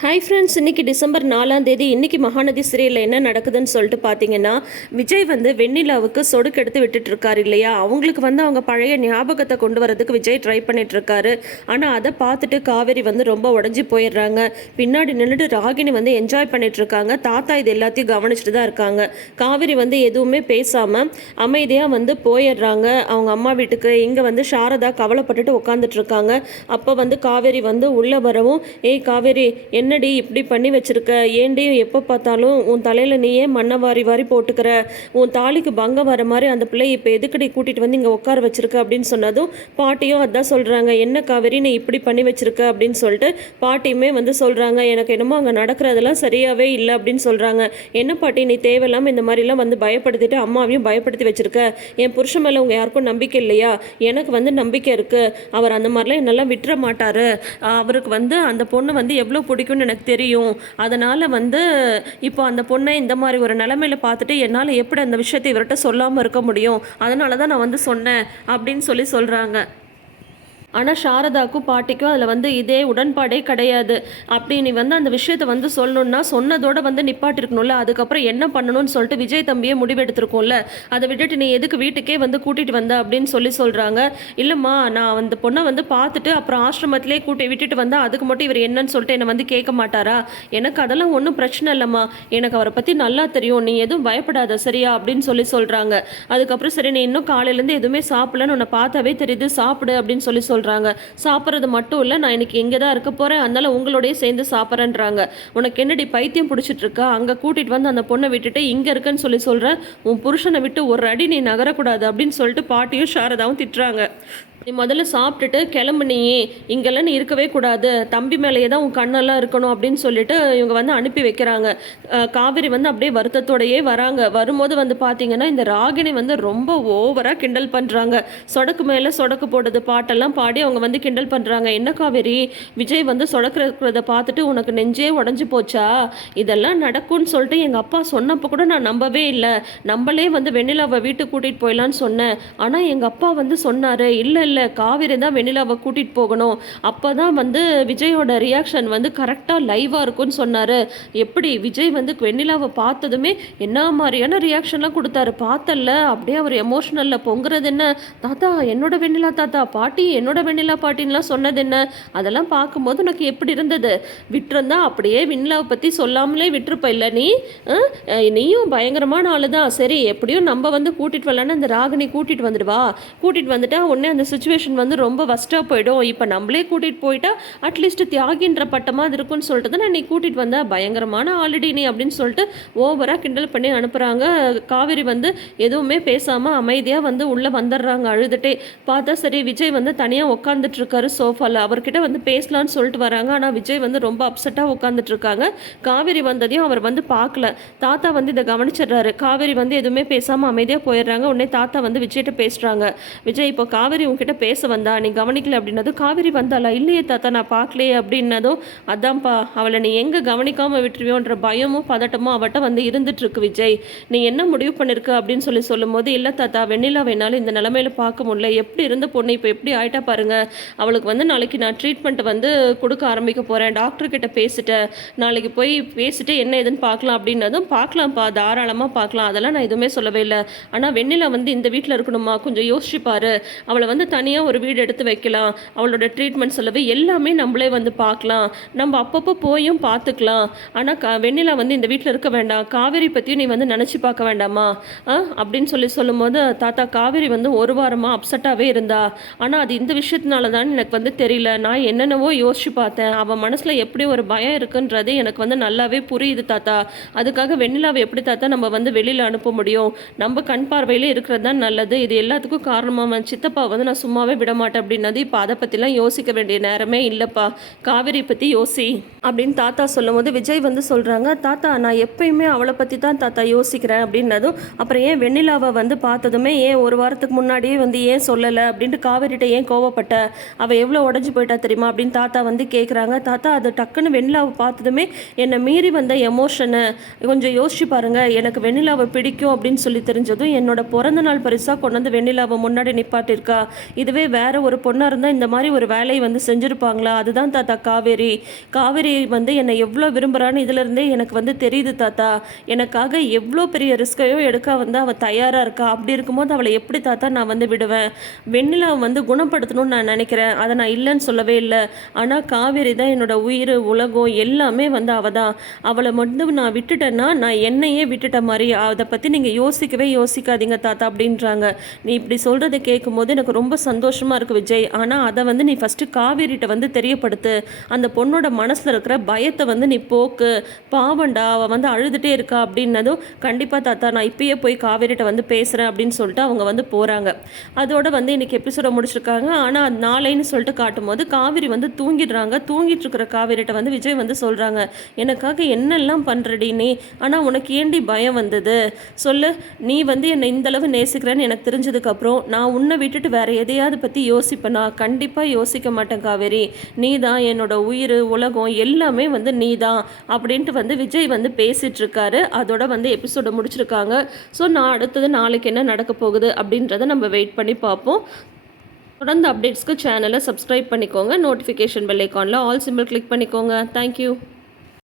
Hi friends, இன்றைக்கி December 4ஆம் தேதி. இன்றைக்கி மகாநதி சிறையில் என்ன நடக்குதுன்னு சொல்லிட்டு பார்த்தீங்கன்னா, விஜய் வெண்ணிலாவுக்கு சொடுக்கெடுத்து விட்டுட்டுருக்காரு இல்லையா. அவங்களுக்கு அவங்க பழைய ஞாபகத்தை கொண்டு வரதுக்கு விஜய் ட்ரை பண்ணிகிட்ருக்காரு. ஆனால் அதை பார்த்துட்டு காவேரி ரொம்ப உடஞ்சி போயிடுறாங்க. பின்னாடி நின்றுட்டு ராகினி என்ஜாய் பண்ணிகிட்ருக்காங்க. தாத்தா இது எல்லாத்தையும் கவனிச்சுட்டு தான் இருக்காங்க. காவேரி எதுவுமே பேசாமல் அமைதியாக போயிடுறாங்க அவங்க அம்மா வீட்டுக்கு. இங்கே சாரதா கவலைப்பட்டுட்டு உட்காந்துட்ருக்காங்க. அப்போ காவேரி உள்ளே வரவும், ஏய் காவேரி, என்னடி இப்படி பண்ணி வச்சிருக்க? ஏண்டி எப்போ பார்த்தாலும் உன் தலையில் நீயே மண்ணை வாரி வாரி போட்டுக்கிற? உன் தாலிக்கு பங்கம் வர மாதிரி அந்த பிள்ளை இப்போ எதுக்கடி கூட்டிகிட்டு இங்கே உட்கார வச்சிருக்க அப்படின்னு சொன்னதும் பாட்டியும் அதான் சொல்கிறாங்க. என்ன காவேரி நீ இப்படி பண்ணி வச்சிருக்க அப்படின்னு சொல்லிட்டு பாட்டியுமே சொல்கிறாங்க, எனக்கு என்னமோ அங்கே நடக்கிறதெல்லாம் சரியாகவே இல்லை அப்படின்னு சொல்கிறாங்க. என்ன பாட்டி, நீ தேவையில்லாமல் இந்த மாதிரிலாம் பயப்படுத்திட்டு அம்மாவையும் பயப்படுத்தி வச்சிருக்க. என் புருஷன் மேலே உங்கள் யாருக்கும் நம்பிக்கை இல்லையா? எனக்கு நம்பிக்கை இருக்குது. அவர் அந்த மாதிரிலாம் என்னெல்லாம் விட்டுற மாட்டார். அவருக்கு அந்த பொண்ணு எவ்வளோ பிடிக்கும் எனக்கு தெரியும். அதனால் இப்போ அந்த பொண்ணை இந்த மாதிரி ஒரு நிலைமையில பார்த்துட்டு என்னால் எப்படி அந்த விஷயத்தை இவர்கிட்ட சொல்லாமல் இருக்க முடியும்? அதனால தான் நான் சொன்னேன் அப்படின்னு சொல்கிறாங்க. ஆனால் சாரதாக்கும் பாட்டிக்கும் அதில் இதே உடன்பாடே கிடையாது. அப்படி நீ அந்த விஷயத்தை சொல்லணுன்னா சொன்னதோட நிப்பாட்டிருக்கணும்ல. அதுக்கப்புறம் என்ன பண்ணணும்னு சொல்லிட்டு விஜய் தம்பியே முடிவெடுத்திருக்கோம்ல. அதை விட்டுட்டு நீ எதுக்கு வீட்டுக்கே கூட்டிகிட்டு வந்த அப்படின்னு சொல்கிறாங்க. இல்லைம்மா, நான் அந்த பொண்ணை பார்த்துட்டு அப்புறம் ஆசிரமத்திலே விட்டுட்டு வந்தா அதுக்கு மட்டும் இவர் என்னன்னு சொல்லிட்டு என்னை கேட்க மாட்டாரா? எனக்கு அதெல்லாம் ஒன்றும் பிரச்சனை இல்லைம்மா. எனக்கு அவரை பற்றி நல்லா தெரியும். நீ எதுவும் பயப்படாத சரியா அப்படின்னு சொல்கிறாங்க. அதுக்கப்புறம் சரி, நீ இன்னும் காலையிலேருந்து எதுவுமே சாப்பிடலன்னு உன்னை பார்த்தாவே தெரியுது, சாப்பிடு அப்படின்னு சொல்கிறாங்க. சாப்பிட்றது மட்டும் இல்லை, நான் இன்னைக்கு இங்கே தான் இருக்க போகிறேன், அதனால உங்களோடய சேர்ந்து சாப்பிட்றேன்றாங்க. உனக்கு என்னடி பைத்தியம் பிடிச்சிட்டு இருக்கா? அங்கே கூட்டிகிட்டு அந்த பொண்ணை விட்டுட்டு இங்கே இருக்குன்னு சொல்கிறேன். உன் புருஷனை விட்டு ஒரு அடி நீ நகரக்கூடாது அப்படின்னு சொல்லிட்டு பாட்டியும் சாரதாவும் திட்டுறாங்க. நீ முதல்ல சாப்பிட்டுட்டு கிளம்புனியே, இங்கெல்லாம் நீ இருக்கவே கூடாது, தம்பி மேலேயே தான் உன் கண்ணெல்லாம் இருக்கணும் அப்படின்னு சொல்லிட்டு இவங்க அனுப்பி வைக்கிறாங்க. காவேரி அப்படியே வருத்தத்தோடையே வராங்க. வரும்போது பார்த்தீங்கன்னா இந்த ராகினி ரொம்ப ஓவராக கிண்டல் பண்ணுறாங்க. சொடக்கு மேலே சொடக்கு போடுறது பாட்டெல்லாம் பாடி அவங்க கிண்டல் பண்ணுறாங்க. என்ன காவேரி, விஜய் சொடக்கிறத பார்த்துட்டு உனக்கு நெஞ்சே உடஞ்சி போச்சா? இதெல்லாம் நடக்கும்னு சொல்லிட்டு எங்கள் அப்பா சொன்னப்போ கூட நான் நம்பவே இல்லை. நம்மளே வெண்ணிலாவை வீட்டுக்கு கூட்டிகிட்டு போயிடலான்னு சொன்னேன். ஆனால் எங்கள் அப்பா சொன்னார், இல்லை இல்லை காவேரி தான் வெண்ணிலாவை கூட்டிகிட்டு போகணும், அப்போ தான் விஜயோட ரியாக்ஷன் கரெக்டாக லைவாக இருக்கும்னு சொன்னார். எப்படி விஜய் வெண்ணிலாவை பார்த்ததுமே என்ன மாதிரியான ரியாக்ஷன்லாம் கொடுத்தாரு பார்த்தல்ல? அப்படியே அவர் எமோஷ்னலில் பொங்குறது என்ன, தாத்தா என்னோட வெண்ணிலா தாத்தா, பாட்டி என்னோட வெண்ணிலா பாட்டின்லாம் சொன்னது என்ன? அதெல்லாம் பார்க்கும்போது உனக்கு எப்படி இருந்தது? விட்டுருந்தா அப்படியே வெண்ணிலாவை பற்றி சொல்லாமலே விட்டுருப்ப இல்லை நீ? நீயும் பயங்கரமான ஆள் தான். சரி, எப்படியும் நம்ம கூட்டிகிட்டு வரலான்னு அந்த ராகினி கூட்டிகிட்டு வந்துடுவா. கூட்டிகிட்டு வந்துட்டா உடனே அந்த சுச்சுவேஷன் ரொம்ப வஸ்ட்டாக போயிடும். இப்போ நம்மளே கூட்டிகிட்டு போயிட்டா அட்லீஸ்ட் தியாகின்ற பட்டமாக இருக்குன்னு சொல்லிட்டு தான் நான் நீ கூட்டிகிட்டு வந்தேன். பயங்கரமான ஆல்ரெடி நீ அப்படின்னு சொல்லிட்டு ஓவராக கிண்டல் பண்ணி அனுப்புகிறாங்க. காவேரி எதுவுமே பேசாமல் அமைதியாக உள்ளே வந்துடுறாங்க அழுதுகிட்டே. பார்த்தா சரி, விஜய் தனியாக உட்காந்துட்ருக்காரு சோஃபாவில். அவர்கிட்ட பேசலான்னு சொல்லிட்டு வராங்க. ஆனால் விஜய் ரொம்ப அப்செட்டாக உட்காந்துட்ருக்காங்க. காவேரி வந்ததையும் அவர் பார்க்கல. தாத்தா இதை கவனிச்சிடுறாரு. காவேரி எதுவுமே பேசாமல் அமைதியாக போயிடுறாங்க. உடனே தாத்தா விஜய்கிட்ட பேசுகிறாங்க. விஜய், இப்போ காவேரி உங்ககிட்ட பேச வந்தா, நீ கவனிக்கல அப்படின்னதும், காவேரி வந்தாளா? இல்லையே தாத்தா, நான் பார்க்கலையே அப்படின்னதும், அதான்ப்பா அவளை நீ எங்கே கவனிக்காமல் விட்டுருவியோன்ற பயமும் பதட்டமும் அவட்ட இருந்துட்டுருக்கு விஜய். நீ என்ன முடிவு பண்ணிருக்க அப்படின்னு சொல்லும்போது, இல்லை தாத்தா, வெண்ணிலாவை என்னால் இந்த நிலமையில பார்க்க முடியல. எப்படி இருந்த பொண்ணு இப்போ எப்படி ஆயிட்டா பாருங்க. அவளுக்கு நாளைக்கு நான் ட்ரீட்மெண்ட் கொடுக்க ஆரம்பிக்க போகிறேன். டாக்டர்கிட்ட பேசிட்டேன். நாளைக்கு போய் பேசிட்டு என்ன ஏதுன்னு பார்க்கலாம் அப்படின்னதும், பார்க்கலாம்ப்பா, தாராளமாக பார்க்கலாம், அதெல்லாம் நான் எதுவுமே சொல்லவே இல்லை. ஆனால் வெண்ணிலா இந்த வீட்டில் இருக்கணுமா? கொஞ்சம் யோசிச்சுப்பாரு. அவளை தனியாக ஒரு வீடு எடுத்து வைக்கலாம். அவளோட ட்ரீட்மெண்ட் செலவு எல்லாமே நம்மளே பார்க்கலாம். நம்ம அப்பப்போ போயும் பார்த்துக்கலாம். ஆனால் வெண்ணிலா இந்த வீட்டில் இருக்க வேண்டாம். காவேரி பற்றியும் நீ நினச்சி பார்க்க வேண்டாமா அப்படின்னு சொல்லும்போது, தாத்தா, காவேரி ஒரு வாரமாக அப்செட்டாகவே இருந்தா. ஆனால் அது இந்த விஷயத்தினால தான் எனக்கு தெரியல. நான் என்னென்னவோ யோசிச்சு பார்த்தேன். அவன் மனசில் எப்படி ஒரு பயம் இருக்குன்றது எனக்கு நல்லாவே புரியுது தாத்தா. அதுக்காக வெண்ணிலாவை எப்படி தாத்தா நம்ம வெளியில் அனுப்ப முடியும்? நம்ம கண் பார்வையிலே இருக்கிறது தான் நல்லது. இது எல்லாத்துக்கும் காரணமாக சித்தப்பா நான் சும்மாவே விட மாட்டேன் அப்படின்னது. இப்போ அதை பற்றிலாம் யோசிக்க வேண்டிய நேரமே இல்லைப்பா, காவேரி பற்றி யோசி அப்படின்னு தாத்தா சொல்லும் போது விஜய் சொல்கிறாங்க, தாத்தா நான் எப்பயுமே அவளை பற்றி தான் தாத்தா யோசிக்கிறேன் அப்படின்னதும், அப்புறம் ஏன் வெண்ணிலாவை பார்த்ததுமே ஏன் ஒரு வாரத்துக்கு முன்னாடியே ஏன் சொல்லலை அப்படின்ட்டு காவேரிட்ட ஏன் கோவப்பட்ட? அவள் எவ்வளோ உடஞ்சி போயிட்டா தெரியுமா அப்படின்னு தாத்தா கேட்குறாங்க. தாத்தா, அது டக்குன்னு வெண்ணிலாவை பார்த்ததுமே என்னை மீறி எமோஷனை கொஞ்சம் யோசிச்சு பாருங்க. எனக்கு வெண்ணிலாவை பிடிக்கும் அப்படின்னு தெரிஞ்சதும் என்னோட பிறந்த நாள் பரிசாக கொண்டு வெண்ணிலாவை முன்னாடி நிப்பாட்டிருக்கா. இதுவே வேற ஒரு பொண்ணாக இருந்தால் இந்த மாதிரி ஒரு வேலையை வந்து செஞ்சுருப்பாங்களா? அதுதான் தாத்தா காவேரி. காவேரி வந்து என்னை எவ்வளோ விரும்புகிறான்னு இதிலிருந்தே எனக்கு வந்து தெரியுது தாத்தா. எனக்காக எவ்வளோ பெரிய ரிஸ்கையோ எடுக்க வந்து அவள் தயாராக இருக்கா. அப்படி இருக்கும்போது அவளை எப்படி தாத்தா நான் வந்து விடுவேன்? வெண்ணிலாவை வந்து குணப்படுத்தணும்னு நான் நினைக்கிறேன். அதை நான் இல்லைன்னு சொல்லவே இல்லை. ஆனால் காவேரி தான் என்னோட உயிர், உலகம் எல்லாமே வந்து அவள் தான். அவளை மட்டும் நான் விட்டுட்டேன்னா நான் என்னையே விட்டுட்ட மாதிரி. அதை பற்றி நீங்கள் யோசிக்கவே யோசிக்காதீங்க தாத்தா அப்படின்றாங்க. நீ இப்படி சொல்கிறத கேட்கும்போது எனக்கு ரொம்ப சந்தோஷமாக இருக்குது விஜய். ஆனால் அதை வந்து நீ ஃபஸ்ட்டு காவேரிட்ட வந்து தெரியப்படுத்து. அந்த பொண்ணோட மனசில் இருக்கிற பயத்தை வந்து நீ போக்கு. பாவண்டா அவள் வந்து அழுதுகிட்டே இருக்கா அப்படின்னதும், கண்டிப்பாக தாத்தா நான் இப்பயே போய் காவேரிட்ட வந்து பேசுகிறேன் அப்படின்னு சொல்லிட்டு அவங்க வந்து போகிறாங்க. அதோட வந்து இன்னைக்கு எபிசோட முடிச்சிருக்காங்க. ஆனால் அது நாளைன்னு சொல்லிட்டு காட்டும்போது காவேரி வந்து தூங்கிடுறாங்க. தூங்கிட்டு இருக்கிற காவேரிட்ட வந்து விஜய் வந்து சொல்கிறாங்க, எனக்காக என்னெல்லாம் பண்ணுறடி நீ, ஆனால் உனக்கு ஏண்டி பயம் வந்தது சொல்லு. நீ வந்து என்னை இந்தளவு நேசிக்கிறேன்னு எனக்கு தெரிஞ்சதுக்கப்புறம் நான் உன்னை விட்டுட்டு வேற எதையாவது பற்றி யோசிப்பேனா? கண்டிப்பாக யோசிக்க மாட்டேன் காவேரி. நீ தான் என்னோட உயிர், உலகம் எல்லாமே வந்து நீ தான் அப்படின்ட்டு வந்து விஜய் வந்து பேசிகிட்டு இருக்காரு. அதோட வந்து எபிசோட முடிச்சிருக்காங்க. ஸோ நான் அடுத்தது நாளைக்கு என்ன நடக்க போகுது அப்படின்றத நம்ம வெயிட் பண்ணி பார்ப்போம். தொடர்ந்து அப்டேட்ஸ்க்கு சேனலை சப்ஸ்கிரைப் பண்ணிக்கோங்க. நோட்டிஃபிகேஷன் பெல் ஐக்கானில் ஆல் சிம்பிள் கிளிக் பண்ணிக்கோங்க. தேங்க்யூ.